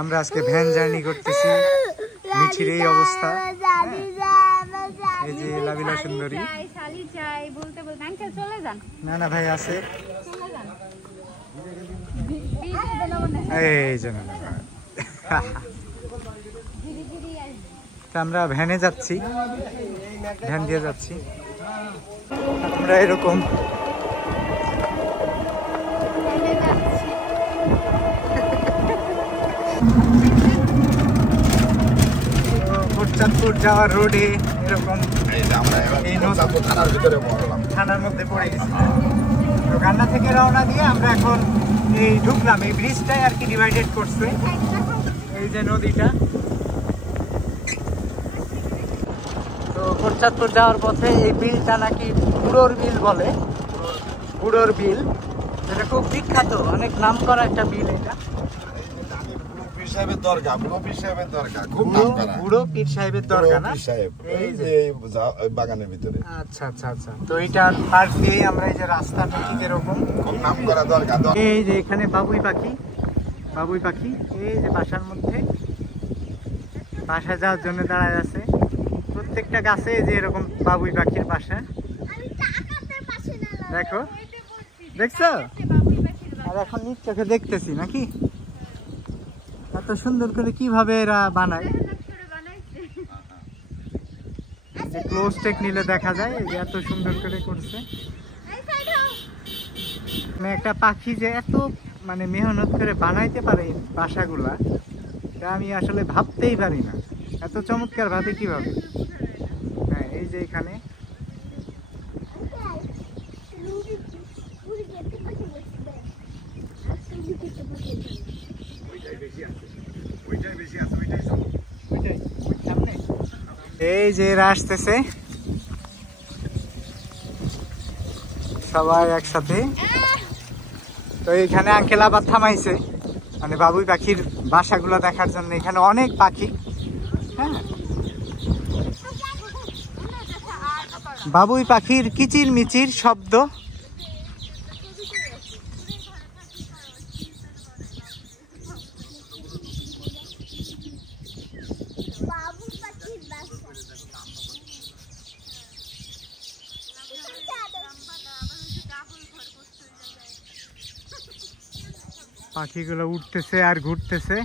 আমরা আজকে van journey করতেছি, মিঠির এই অবস্থা। এই যে লাবিলা সুন্দরী। না না ভাই আছে, এই যে আমরা ভ্যানে যাচ্ছি, ভ্যান দিয়ে যাচ্ছি আমরা এরকম। চাঁদপুর যাওয়ার রোডে এরকম থানার মধ্যে পড়ে গেছি। তো কান্না থেকে রওনা দিয়ে আমরা এখন এই ঢুকলাম, এই ব্রিজটাই আর কি ডিভাইডেড করছে এই যে নদীটা। তো চাঁদপুর যাওয়ার পথে এই বিলটা নাকি বুড়োর বিল বলে, বুড়োর বিল, এটা খুব বিখ্যাত, অনেক নাম করা একটা বিল। এটা বুড়ো পীর সাহেবের দরগা না, বাগানের ভিতরে। আচ্ছা আচ্ছা আচ্ছা। তো এটা পাশ দিয়ে আমরা এই যে রাস্তাটা ঠিক এরকম নাম করা দরগা। এই যে এখানে বাবুই পাখি, বাবুই পাখি এই যে বাসার মধ্যে, বাসায় যাওয়ার জন্য দাঁড়ায় আছে। প্রত্যেকটা গাছে যে এরকম বাবুই পাখির বাসা, দেখো, দেখছো? আর এখন নিজ চোখে দেখতেছি নাকি এত সুন্দর করে কিভাবে এরা বানায়। ক্লোজ টেক নিলে দেখা যায় যে এত সুন্দর করে করছে। একটা পাখি যে এত মানে মেহনত করে বানাইতে পারে বাসাগুলা, তা আমি আসলে ভাবতেই পারি না, এত চমৎকার ভাবে কিভাবে। হ্যাঁ এই যে এখানে এই যে এরা আসতেছে সবাই একসাথে। তো এখানে আঙ্কেল আবার থামাইছে মানে বাবুই পাখির বাসাগুলো দেখার জন্য। এখানে অনেক পাখি, হ্যাঁ, বাবুই পাখির কিচির মিচির শব্দ। পাখিগুলো উঠতেছে আর ঘুরতেছে,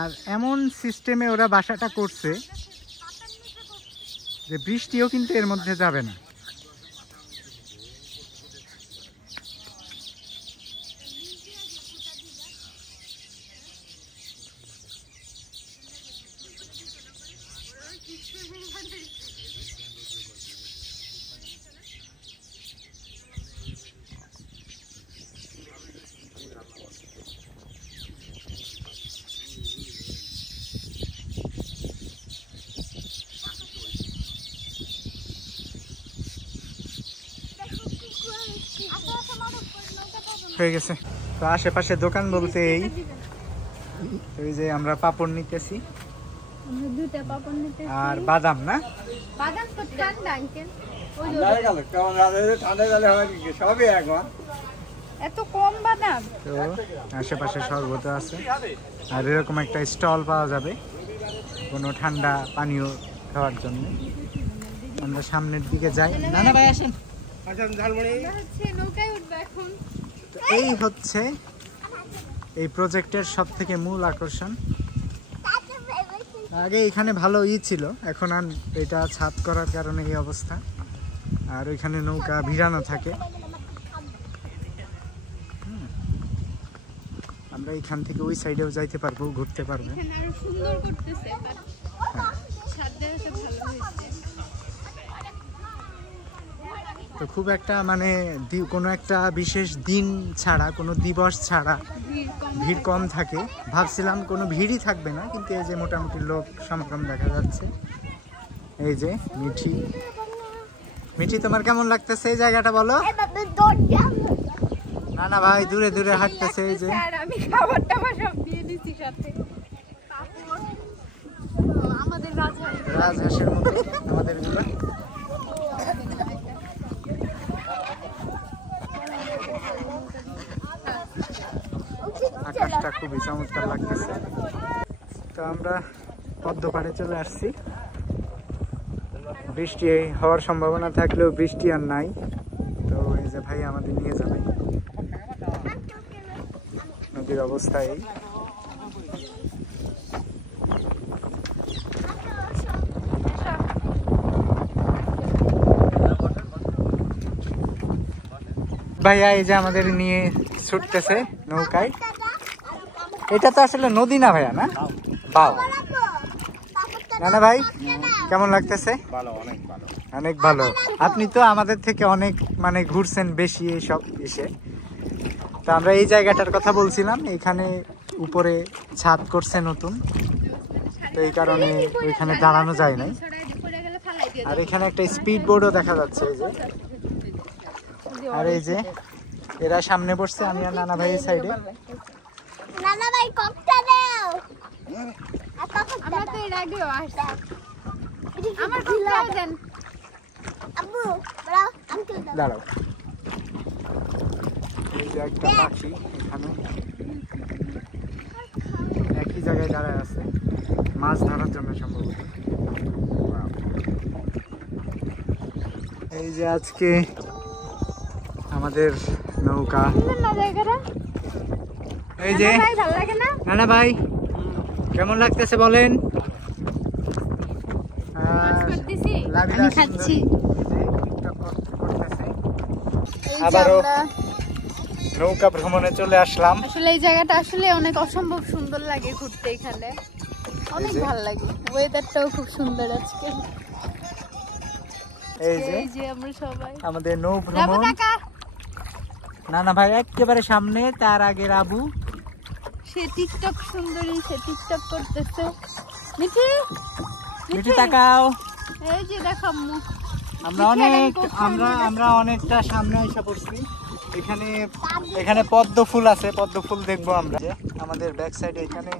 আর এমন সিস্টেমে ওরা বাসাটা করছে যে বৃষ্টিও কিন্তু এর মধ্যে যাবে না। হয়ে গেছে। তো আশেপাশে দোকান বলতে এই যে আমরা পাপড় নিতেছি আর বাদাম, না এত কম বাদাম। তো আশেপাশে শরবত আছে আর এরকম একটা স্টল পাওয়া যাবে কোনো ঠান্ডা পানীয় খাওয়ার জন্য। আমরা সামনের দিকে যাই। না না ভাই আসেন। এই হচ্ছে এই প্রজেক্টের সব থেকে মূল আকর্ষণ। আগে এখানে ভালো ছিল, এখন আর এটা ছাদ করার কারণে এই অবস্থা। আর ওইখানে নৌকা ভিড়ানো থাকে। আমরা এখান থেকে ওই সাইডেও যাইতে পারবো, ঘুরতে পারবো। তো খুব একটা মানে কোনো একটা বিশেষ দিন ছাড়া, কোনো দিবস ছাড়া ভিড় কম থাকে। ভাবছিলাম কোনো ভিড়ই থাকবে না, কিন্তু এই যে মোটামুটি লোক সমাগম দেখা যাচ্ছে। এই যে মিঠি, মিঠি তোমার কেমন লাগতেছে এই জায়গাটা বলো? না না ভাই দূরে দূরে হাঁটতেছে। এই যে আমি খাবার টাবার সব দিয়ে দিছি সাথে। আমাদের রাজহাঁসের মতো আমাদের গুলো। ভিউটা খুবই চমৎকার লাগতেছে। তো আমরা পদ্ম পাড়ে চলে আসছি। বৃষ্টি হওয়ার সম্ভাবনা থাকলেও বৃষ্টি আর নাই। তো এই যে ভাই আমাদের নিয়ে যাবে, নদীর অবস্থা এই। ভাইয়া এই যে আমাদের নিয়ে ছুটতেছে নৌকায়। এটা তো আসলে নদী না ভাইয়া, না বাও না ভাই, কেমন লাগতেছে? অনেক ভালো। আপনি তো আমাদের থেকে অনেক মানে ঘুরছেন বেশি এইসব এসে। তো আমরা এই জায়গাটার কথা বলছিলাম, এখানে উপরে ছাদ করছে নতুন, তো এই কারণে ওইখানে দাঁড়ানো যায় নাই। আর এখানে একটা স্পিড বোর্ডও দেখা যাচ্ছে এই যে। আর এই যে এরা সামনে বসছে, আমি আর নানা ভাই সাইডে। নানা ভাই কপটা দাও। আমরা তো এর আগেও আসছি। আমার কপটাও দেন। আব্বু দাও, আঙ্কেল দাও। দাঁড়াও, এই যে একটা পাখি এখানে একই জায়গায় দাঁড়ায় আছে, মাছ ধরার জন্য সম্ভবত। এই যে আজকে আমাদের নৌকা, এই যে নানা ভাই কেমন লাগতেছে বলেন? আমি খাচ্ছি। আবারও নৌকা ভ্রমণে চলে আসলাম। আসলে এই জায়গাটা আসলে অনেক অসম্ভব সুন্দর লাগে ঘুরতে, এখানে অনেক ভালো লাগে। ওয়েদারটাও খুব সুন্দর আজকে। এই যে আমরা সবাই আমাদের নৌ ভ্রমণ। নানা ভাই একেবারে সামনে, তার আগে রাবু, সে টিকটক সুন্দরী, সে টিকটক করতেছে। মিঠি মিঠি তাকাও। এই যে দেখো আম্মু, আমরা অনেকটা সামনে এসে পড়ছি। এখানে পদ্ম ফুল আছে, পদ্ম ফুল দেখবো আমরা। আমাদের ব্যাক সাইডে এখানে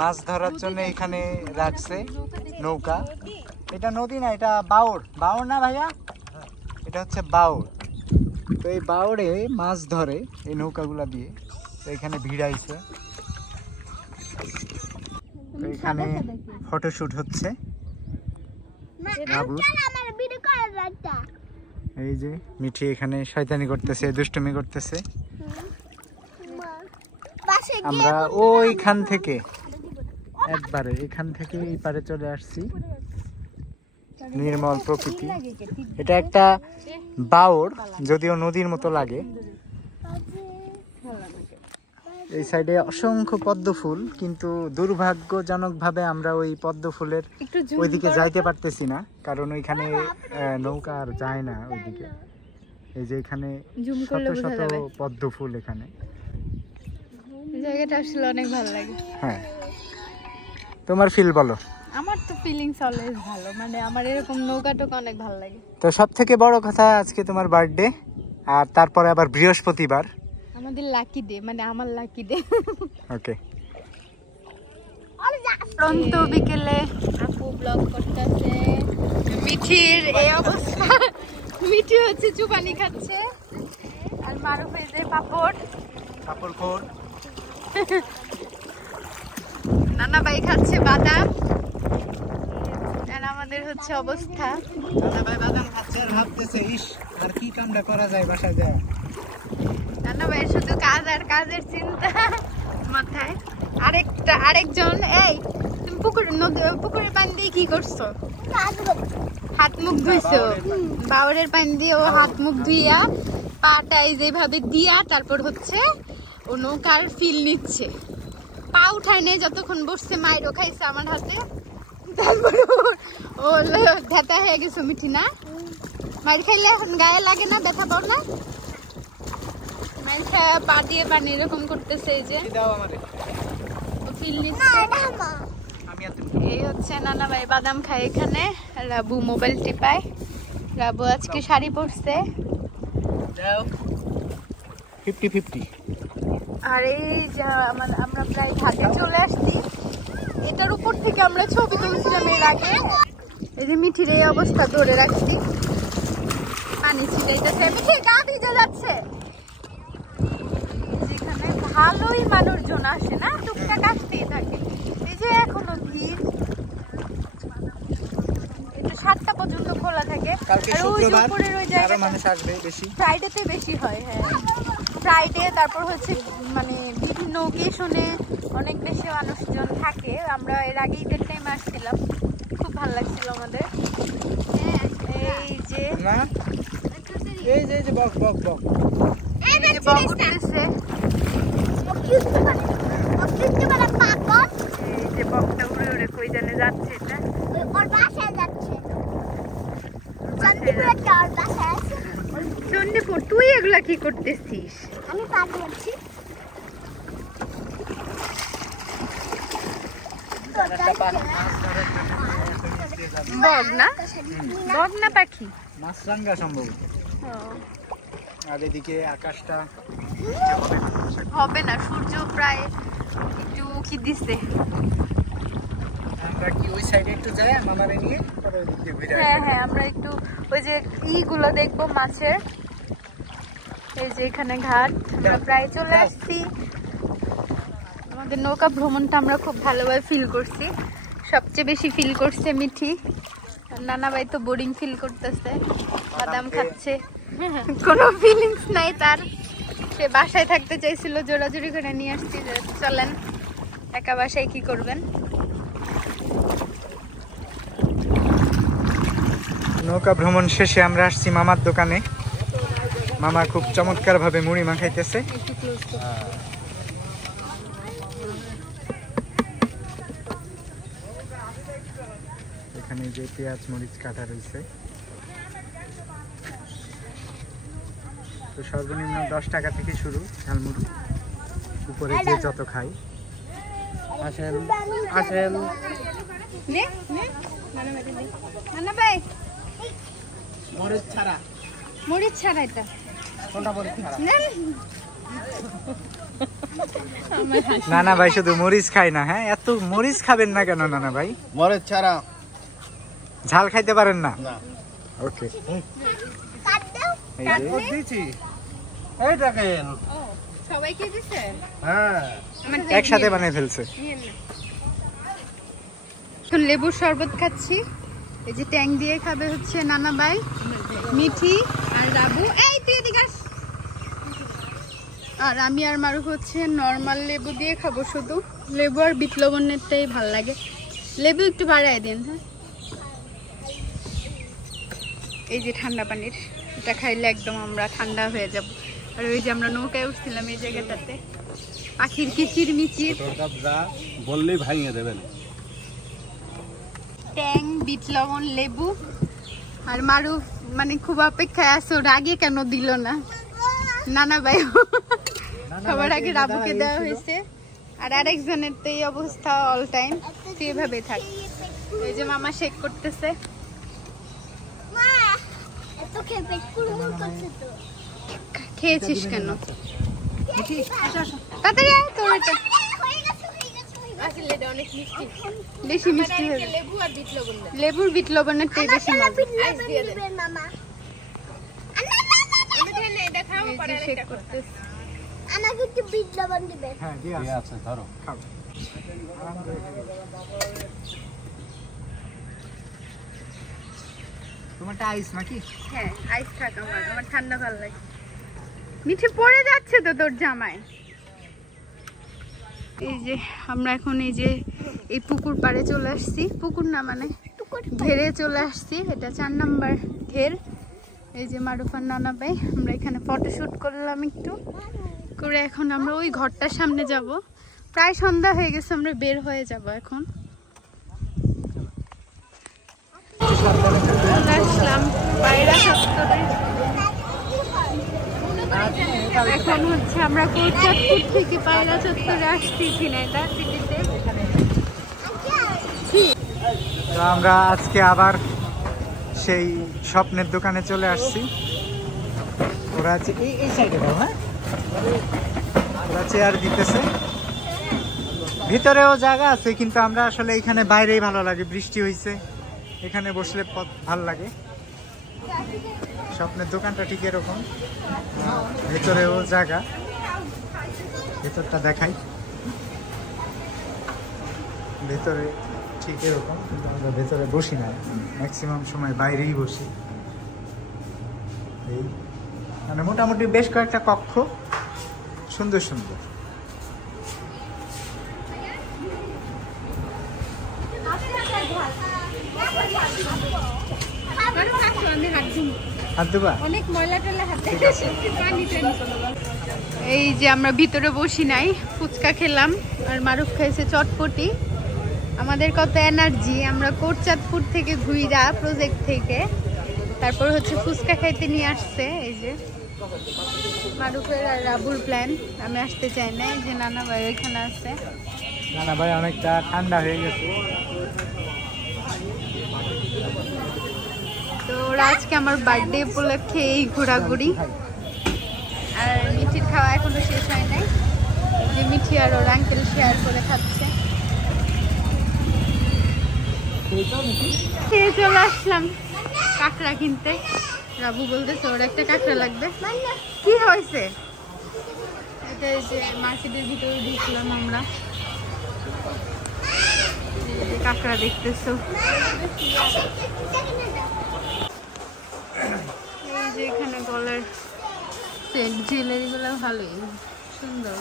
মাছ ধরার জন্য এখানে রাখছে নৌকা। এটা নদী না, এটা বাওড়। বাওড় না ভাইয়া, এটা হচ্ছে বাওড়। তো এই বাওড়ে মাছ ধরে এই নৌকাগুলা দিয়ে। তো এখানে ভিড়াইছে, তো এখানে ফটোশুট হচ্ছে। এই যে মিঠি এখানে শয়তানি করতেছে, দুষ্টুমি করতেছে। আমরা ওইখান থেকে একবারে এখান থেকে এই পারে চলে আসছি। নির্মল প্রকৃতি। এটা একটা বাওড়, যদিও নদীর মতো লাগে। এই সাইডে অসংখ্য পদ্ম ফুল, কিন্তু দুর্ভাগ্যজনকভাবে আমরা ওই পদ্ম ফুলের ওইদিকে যাইতে পারতেছি না, কারণ ওইখানে নৌকা আর যায় না ওইদিকে। এই যে এখানে শত শত পদ্ম ফুল এখানে। জায়গাটা আসলে অনেক ভালো লাগে। হ্যাঁ, তোমার ফিল বলো। আমার তো ফিলিংস অলওয়েজ ভালো, মানে আমার এরকম নৌকাটুক অনেক ভালো লাগে। তো সব থেকে বড় কথা, আজকে তোমার বার্থডে, আর তারপরে আবার বৃহস্পতিবার, আমাদের লাকি ডে, মানে আমার লাকি ডে। ওকে। পরন্ত বিকেলে আপু ব্লগ করতেছে। মিঠির এই অবস্থা, মিঠি হচ্ছে চুপানি খাচ্ছে, আর মারুফ এই যে পাপড় খোর। নানা ভাই খাচ্ছে বাদাম। আর আমাদের হচ্ছে অবস্থা, নানা ভাই বাদাম খাচ্ছে আর ভাবতেছে ইস আর কি কামটা করা যায় বাসায় যাওয়া। নানা ভাইয়ের শুধু কাজ আর কাজের চিন্তা মাথায়। আরেকজন, এই তুমি পুকুরের পানি দিয়ে কি করছো? হাত মুখ ধুইছো? বাওরের পানি দিয়ে ও হাত মুখ ধুইয়া পাটা যেভাবে দিয়া তারপর হচ্ছে ও নৌকার ফিল নিচ্ছে। পা উঠায় নেই, যতক্ষণ বসছে মাইরও খাইছে আমার হাতে। তারপর ও ঢাতা হয়ে গেছে মিঠি না? মাইর খাইলে এখন গায়ে লাগে না, ব্যথা পাও না? মাইর খায় পা দিয়ে পানি এরকম করতেছে। এই যে ফিল নিচ্ছে। এই হচ্ছে নানা ভাই বাদাম খায় এখানে, রাবু মোবাইল টিপায়। রাবু আজকে শাড়ি পরছে 50-50। আর এই যে আমরা প্রায় ঘাটে চলে আসছি। এটার উপর থেকে আমরা ছবি তুলছিলাম এর আগে। এই যে মিঠির এই অবস্থা ধরে রাখছি, পানি ছিটাইতেছে, মিঠি গা ভিজে যাচ্ছে। যেখানে ভালোই মানুষজন আসে না, টুকটাক আসতেই থাকে। এই যে এখনো ভিড়, 7টা পর্যন্ত খোলা থাকে। কালকে আর ওই যে শুক্রবার উপরের ওই আরো জায়গাটা মানুষ আসবে বেশি। ফ্রাইডেতে বেশি হয়। হ্যাঁ, ফ্রাইডে, তারপর হচ্ছে মানে বিভিন্ন ওকেশনে অনেক বেশি মানুষজন থাকে। আমরা এর আগে ঈদের টাইমে আসছিলাম, খুব ভালো লাগছিল আমাদের। এই যে না এই যে বক বক বক এই যে বক উঠতেছে, এই যে বকটা উড়ে উড়ে কই জানে যাচ্ছে। এটা চণ্ডীপুর। তুই এগুলা কি করতেছিস? আমি পাট করছি। বক না, বক না পাখি, মাছরাঙ্গা সম্ভবত। আর এদিকে আকাশটা হবে না, সূর্য প্রায় একটু উঁকি দিছে। আমরা কি ওই সাইডে একটু যাই মামারে নিয়ে, পরে ওই দিক দিয়ে ঘুরে হ্যাঁ আসবো। হ্যাঁ, আমরা একটু ওই যে ইগুলো দেখবো মাছের। এই যে এখানে ঘাট, আমরা প্রায় চলে আসছি। আমাদের নৌকা ভ্রমণটা আমরা খুব ভালোভাবে ফিল করছি। সবচেয়ে বেশি ফিল করছে মিঠি। নানা ভাই তো বোরিং ফিল করতেছে, বাদাম খাচ্ছে, কোনো ফিলিংস নাই তার। সে বাসায় থাকতে চাইছিল, জোরাজুরি করে নিয়ে আসছি যে চলেন, একা বাসায় কি করবেন। নৌকা ভ্রমণ শেষে আমরা আসছি মামার দোকানে। মামা খুব চমৎকার ভাবে মুড়ি মাখাইতেছে। এখানে যে পেঁয়াজ মরিচ কাটা রয়েছে, তো সর্বনিম্ন 10 টাকা থেকে শুরু ঝালমুড়ি, উপরে যে যত খাই। আসেন আসেন। নে নে নানা ভাই, মরিচ ছাড়া, মরিচ ছাড়া এটা কোনটা মরিচ ছাড়া? না, নানা ভাই শুধু মরিচ খায় না। হ্যাঁ, এত মরিচ খাবেন না কেন নানা ভাই? মরিচ ছাড়া ঝাল খাইতে পারেন না? না। ওকে, দিয়েছি এই দেখেন। সবাইকে দিছে? হ্যাঁ, একসাথে বানিয়ে ফেলছে। এখন লেবুর শরবত খাচ্ছি। এই যে ট্যাং দিয়ে খাবে হচ্ছে নানা ভাই, মিঠি আর রাবু। এই তুই এদিকে আস। আর আমি আর মারুফ হচ্ছে নরমাল লেবু দিয়ে খাবো শুধু। লেবু আর বিট লবণেরটাই ভাল লাগে। লেবু একটু বাড়াই দিন। হ্যাঁ, এই যে ঠান্ডা পানির, এটা খাইলে একদম আমরা ঠান্ডা হয়ে যাব। আর ওই যে আমরা নৌকায় উঠছিলাম এই জায়গাটাতে, পাখির কিচির মিচির। যা বললেই ভাঙিয়ে দেবেন। ট্যাং, বিট লবণ, লেবু। আর মারুফ মানে খুব অপেক্ষায় আছে, ওর আগে কেন দিল না নানা ভাই। সবার আগে রাবুকে দেওয়া হয়েছে। আর আরেকজনের তো এই অবস্থা অল টাইম, তো এভাবেই থাক। এই যে মামা শেক করতেছে। খেয়েছিস কেন? তাড়াতাড়ি আয়, তোর এটা বেশি মিষ্টি হয়ে যাবে। লেবুর বিট লবণেরটাই বেশি মজা। এই যে শেক করতেছে। আমাকে একটু বিট লবণ দিবেন। হ্যাঁ, দিয়ে ঠিক আসো। আছে, ধরো। খাও। আরাম করে খাবে। তোমারটা আইস নাকি? হ্যাঁ, আইস থাক, আমার ঠান্ডা ভালো লাগে। মিঠে পড়ে যাচ্ছে তো তোর জামায়। এই যে আমরা এখন এই যে এই পুকুর পাড়ে চলে আসছি। পুকুর না মানে ঘেরে চলে আসছি, এটা 4 নাম্বার ঘের। এই যে মারুফার নানা ভাই, আমরা এখানে ফটোশুট করলাম একটু করে। এখন আমরা ওই ঘরটার সামনে যাব। প্রায় সন্ধ্যা হয়ে গেছে, আমরা বের হয়ে যাব এখন। আসলাম পায়রা চত্বরে। এখন হচ্ছে আমরা কোটচাঁদপুর থেকে পায়রা চত্বরে আসছি ঝিনাইদহ সিটিতে। তো আমরা আজকে আবার সেই স্বপ্নের দোকানে চলে আসছি। ওরা আছে এই সাইডে দাও। হ্যাঁ, ওরা চেয়ার দিতেছে, ভিতরেও জায়গা আছে, কিন্তু আমরা আসলে এখানে বাইরেই ভালো লাগে। বৃষ্টি হয়েছে, এখানে বসলে ভালো লাগে। স্বপ্নের দোকানটা ঠিক এরকম, ভেতরেও জায়গা, ভেতরটা দেখাই। ভেতরে ঠিক এরকম, কিন্তু আমরা ভেতরে বসি না, ম্যাক্সিমাম সময় বাইরেই বসি। এই মানে মোটামুটি বেশ কয়েকটা কক্ষ, সুন্দর সুন্দর। হাত দেবা? অনেক ময়লা টয়লা হাতে। এই যে আমরা ভিতরে বসি নাই, ফুচকা খেলাম আর মারুফ খাইছে চটপটি। আমাদের কত এনার্জি, আমরা কোটচাঁদপুর থেকে ঘুইরা প্রজেক্ট থেকে তারপর হচ্ছে ফুচকা খাইতে নিয়ে আসছে। এই যে মারুফের আর রাবুর প্ল্যান, আমি আসতে চাই না, এই যে নানা ভাই ওইখানে আছে। নানা ভাই অনেকটা ঠান্ডা হয়ে গেছে। তো ওরা আজকে আমার বার্থডে উপলক্ষে এই ঘোরাঘুরি, আর মিঠির খাওয়া এখনো শেষ হয় নাই, যে মিঠি আর ওর আঙ্কেল শেয়ার করে খাচ্ছে। খেয়ে চলে আসলাম কাঁকড়া কিনতে। রাবু বলতেছে ওর একটা কাঁকড়া লাগবে। কি হয়েছে? এটা এই যে মার্কেটের ভিতরে ঢুকলাম আমরা, কাঁকড়া দেখতেছো। এই যে এখানে গলার সেট জুয়েলারি গুলো ভালোই সুন্দর,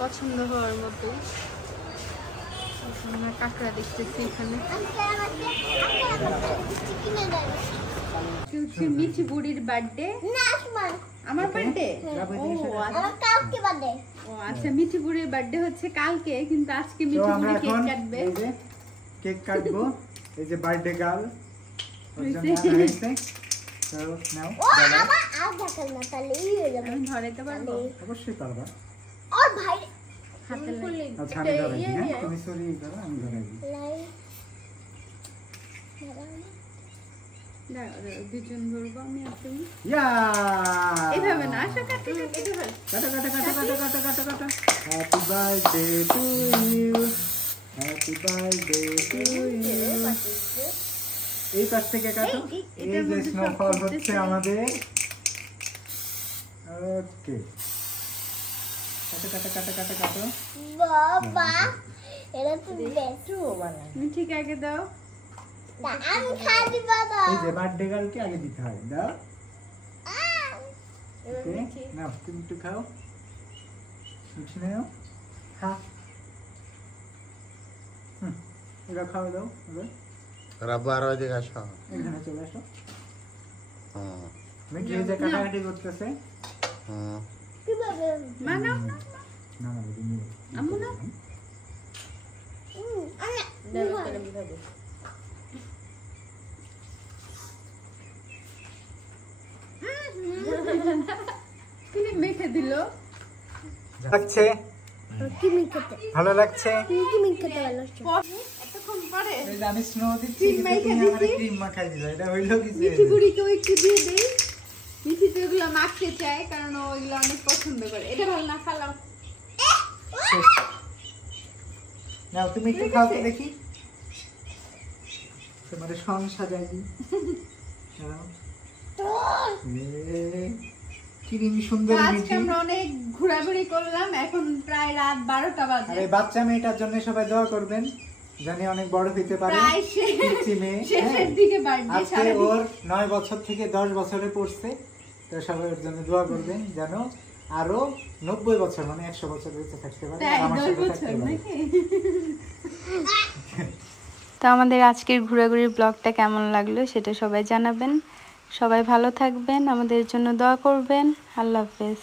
পছন্দ হওয়ার মতো। আমরা কাঁকড়া দেখতেছি এখানে। মিঠি বুড়ির বার্থডে, আমার বার্থডে। ও আচ্ছা, মিঠি বুড়ির বার্থডে হচ্ছে কালকে, কিন্তু আজকে মিঠি বুড়ি কেক কাটবে। কেক কাটবো। এই যে বার্থডে গার্ল আমি ধরাইতে পারবো? অবশ্যই পারবা। হাতে আচ্ছা আমি ধরাই দিই, হ্যাঁ তুমি সরি করো, আমি ধরাই দিই। দুজন ধরবো, আমি আর তুমি। ইয়া এইভাবে না, আসো কাটো কাটো কাটো কাটো কাটো কাটো কাটো কাটো কাটো। Happy birthday to you, happy birthday to you. এই পাশ থেকে কাটো। এই যে স্নোফল হচ্ছে আমাদের। ওকে, কাটো কাটো কাটো কাটো কাটো। বাবা এটা তো বেস্ট বানাই। তুমি ঠিক আগে দাও। আমি খাই দিব না। এই যে বার্থডে গার্লকে আগে দিতে হয়, দাও। ওকে নাও তুমি একটু খাও, মিঠি নাও, হ্যাঁ এটা খাওয়া দাও। রাব্বু আরো এদিকে আসো। এখানে চলে আসো। মিঠি এই যে কাটাকাটি করতেছে। কিভাবে? মা নাও। না না তুমি আম্মু নাও। তুমি মেখে দিলো। লাগছে? কি মিখাতে? ভালো লাগছে? কি মিখাতে ভালো লাগছে? এতক্ষণ পরে এই যে আমি স্নো দিচ্ছি, ক্রিম কিন্তু মাইখা তুমি আমারে দিছি। ক্রিম মাখাই দিছো, এটা হইলো কি? মিঠি বুড়িকেও একটু দিয়ে দেই। মিঠি তো এগুলো মাখতে চায়, কারণ ও এগুলো অনেক পছন্দ করে। এটা ভালো না, খালাও। নাও তুমি একটু খাও তো দেখি, তোমার সং সাজাই দিই। ক্রিম সুন্দর আজকে মিঠি। আমরা অনেক ঘোরাঘুরি করলাম, এখন প্রায় রাত 12টা আর বাজে। এই বাচ্চা মেয়েটার জন্য সবাই দোয়া করবেন, জানি অনেক বড় হইতে পারে। প্রায় পিচ্চি মেয়ে, শেষের হ্যাঁ। দিকে বার্থডে। আজকে ওর 9 বছর থেকে 10 বছরে পড়ছে, তো সবাই ওর জন্য দোয়া করবেন যেন আরো 90 বছর মানে 100 বছর বেঁচে থাকতে পারে, আর আমার সাথে থাকতে পারে। তো আমাদের আজকের ঘোরাঘুরির ব্লগটা কেমন লাগলো সেটা সবাই জানাবেন। সবাই ভালো থাকবেন, আমাদের জন্য দোয়া করবেন। আল্লাহ হাফেজ।